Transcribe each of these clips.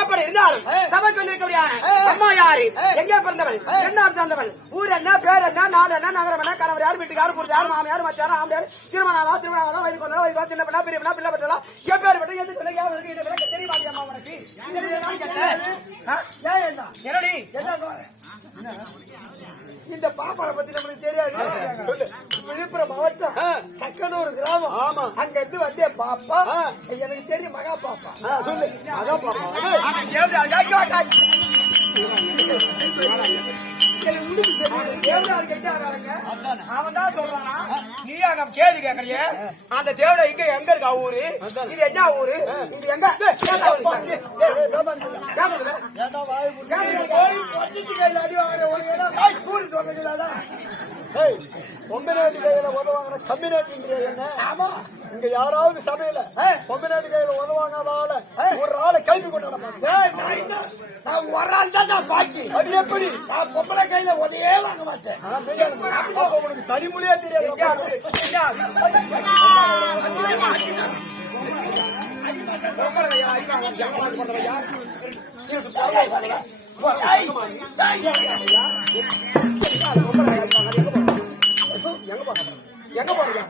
அப்படி இருந்தாலும் சபைக்கு அம்மா யாரு, எங்கே பிறந்தவள், என்ன பிறந்தவள், ஊர் என்ன, பேர் என்ன, நாடு என்ன, நகரம் என்ன, கணவர் யார், வீட்டுக்காரு, பொருள் யார், மாமியார், மச்சாரா, ஆம்பியார், திருமணம் திருமணம் வயது கொண்டா, வயது சின்ன பண்ணா, பெரிய பண்ணா, பிள்ளை பெற்றலாம், எப்பேர் பெற்ற எது சொல்ல தெரிய மாட்டியம்மா உனக்கு என்னடி இந்த பாப்பாவை பத்தி நம்மளுக்கு தெரியாது. விழுப்புரம் மாவட்டம் தக்கனூர் கிராமம். ஆமா, அங்க இருந்து வந்தே பாப்பா எனக்கு தெரியும். மகா பாப்பா சொல்லு. மகா பாப்பா அவன் தான் சொல்றானா, நீ அங்க கேள்வி கேட்கறிய. அந்த தேவடா இங்க எங்க இருக்கா ஊரு, இது என்ன ஊரு, இது எங்க பொம்பநாட்டு கையில உதவாங்க கம்மி நாட்டு என்ன? ஆமா, இங்க யாராவது சபையில பொம்பநாட்டு கையில உதவாங்காதால ஒரு ஆளை கைது கொண்டாட நான் ஒரு ஆள் தான் நான் பாக்கி. அது எப்படி? நான் பொம்பளை கையில உதையே வாங்க மாட்டேன். உங்களுக்கு சரிமொழியா தெரியாது. எங்க போறீங்க?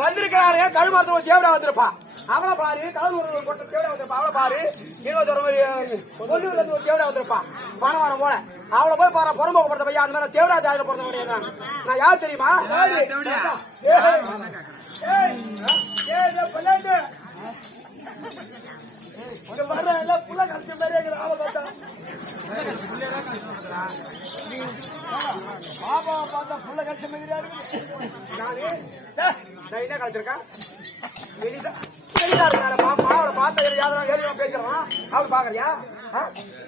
வந்திருக்கிறாரு கழுமாத்திர ஒரு தேவடா வந்திருப்பா. அவளை பாரு, கழுவு கொட்ட தேவடா வந்திருப்பா. அவளை பாரு, ஒரு தேவடா வந்திருப்பா. பணவாரம் போல அவளை போய் பாரு. புறம்போக்கப்பட்ட பையன் அந்த மாதிரி தேவடா தேவையில பிறந்த நான் யார் தெரியுமா? புள்ள கழிச்ச மாதிரி ஆளை பார்த்தா பாப்பாவை பார்த்தா புள்ள கழிச்ச மாதிரி நான் என்ன கழிச்சிருக்கேன். அவளை பார்த்த யாரும் பேசுறான். அவள் பாக்குறியா?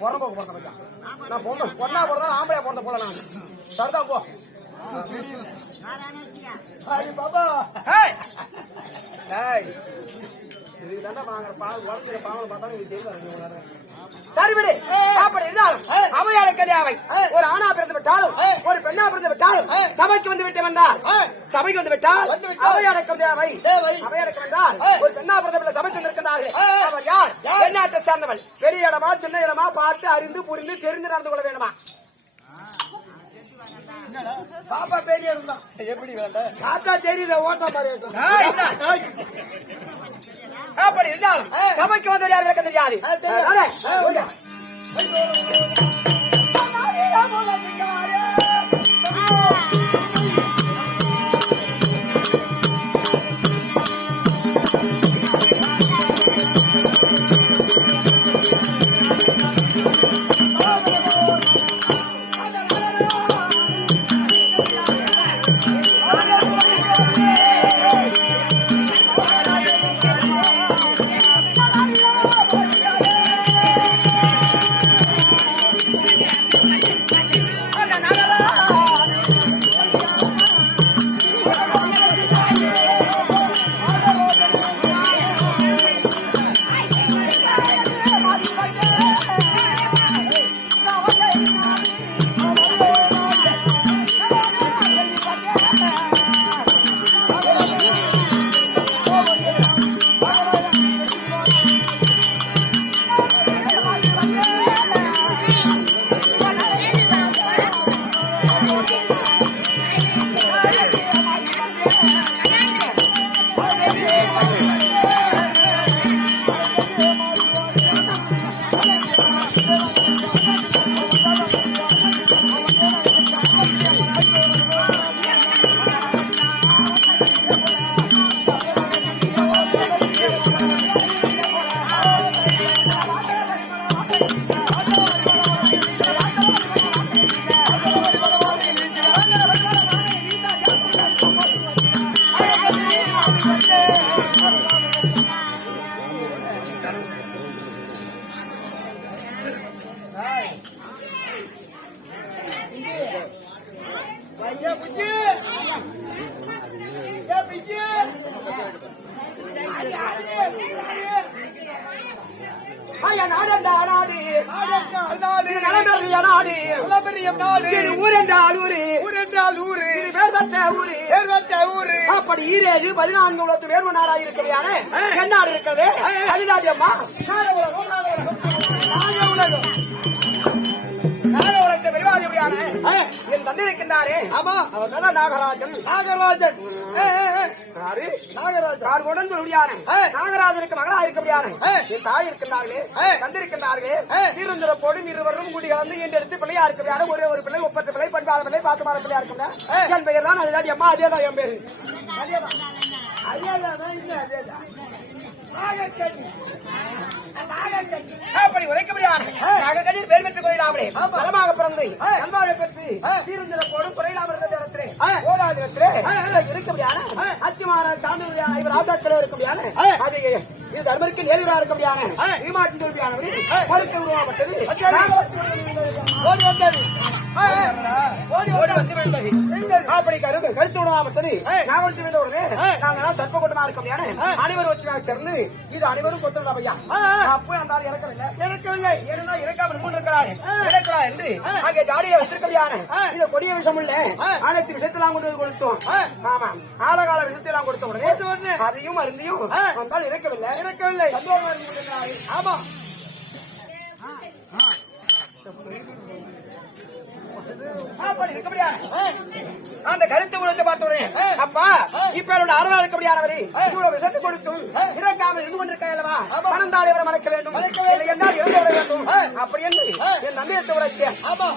புறம்போக்கு பிறந்த பையன். நான் பொண்ணா பிறந்தா ஆம்பளையா பிறந்த போல நான் சரிதா போ. பாப்பா சரிபடி. அப்படி இருந்தாலும் அவையாள கதையாவை ஒரு ஆணா பிறந்து விட்டாலும் ஒரு பெண்ணா பிறந்து விட்டாலும் சபைக்கு வந்து விட்டேன் என்றால் சபைக்கு வந்து விட்டால் அவையாள கதையாவை அவையாளுக்கு வந்தால் ஒரு பெண்ணா பிறந்த சபைக்கு வந்திருக்கிறார்கள். அவர் யார், எண்ணாத்தை சார்ந்தவள், பெரிய இடமா சின்ன இடமா பார்த்து அறிந்து புரிந்து தெரிந்து நடந்து கொள்ள வேண்டுமா? பாப்பா பெரிய இருந்தா எப்படி வேண்டாம் தாத்தா தெரியுத ஓட்ட மாதிரி. அப்படி இருந்தாலும் சபைக்கு வந்து யார் விளக்க தெரியாது. ஐயா நாடண்டா நாடு நலபெரிய நாடு ஊர் என்றால் ஊரு பேர் பெற்ற ஊரு அப்படி 14 உலகத்து வேறுவனாராக இருக்கிறான என்னாடு இருக்கிறது அதிநாடி அம்மா நாகவுலகத்தை பெருவாதிபதியான என் தந்தை இருக்கின்றாரே ஆமா அவர் நாகராஜன் நாகராஜனுக்கு மகளா இருக்க என் தாய் இருக்கின்றார்களே தந்திருக்கின்றார்களே சீரந்திரப்போடும் இருவரும் கூடி கலந்து என்று எடுத்து பிள்ளையா இருக்கிறாரு ஒரே ஒரு பிள்ளை ஒப்பற்ற பிள்ளை பண்பாத பிள்ளை பாத்துமான பிள்ளையா இருக்கின்ற என் பெயர் தான் அதுதான் அம்மா அதேதான் என் பேரு அப்படி உரைக்கப்படுகிறார் நாகக்கண்ணில் பேர் பெற்று கொள்ளாமலே பலமாக பிறந்து கண்பாவை பெற்று சீரந்திரப்போடும் குறையிலாமல் இருந்த இடத்திலே ஓராதிரத்திலே இருக்கக்கூடியான அத்திமான சார்ந்தவர்களான இவர் ஆதாக்களோ இருக்கக்கூடியான அது இது தர்மருக்கு நேர்வராக இருக்கக்கூடியான ஈமாட்சி தோல்வியானவரில் மறுக்க உருவாக்கப்பட்டது அப்படி கருத்து உருவாக்கப்பட்டது நாங்கள் சர்ப்ப கூட்டமாக இருக்கக்கூடியான அனைவரும் ஒற்றுமையாக சேர்ந்து இது அனைவரும் கொண்டு ஐயா அப்போ அந்த இறக்கவில்லை ஏன்னா இறக்காமல் கொண்டிருக்கிறார் என்று அங்கே ஜாடியை வைத்திருக்கவியான இது கொடிய விஷம் உள்ள அனைத்து விஷயத்தெல்லாம் கொண்டு கொடுத்தோம் ஆமா ஆழகால விஷயத்தெல்லாம் கொடுத்த உடனே அதையும் அருந்தியும் வந்தால் இறக்கவில்லை ஆமா அந்த கருத்து உலகத்தை பார்த்தோம் அப்பா இப்ப என்னோட அறவா இருக்கக்கூடியானவரை இவ்வளவு விஷத்தை கொடுத்தும் இறக்காமல் இருந்து கொண்டிருக்கா பணந்தால் இவரை மறைக்க வேண்டும் என்றால் இறந்து விட வேண்டும் அப்படி என்று என் நம்பியத்தை உரைத்தேன் ஆமா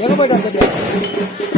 எங்க போயிட்டு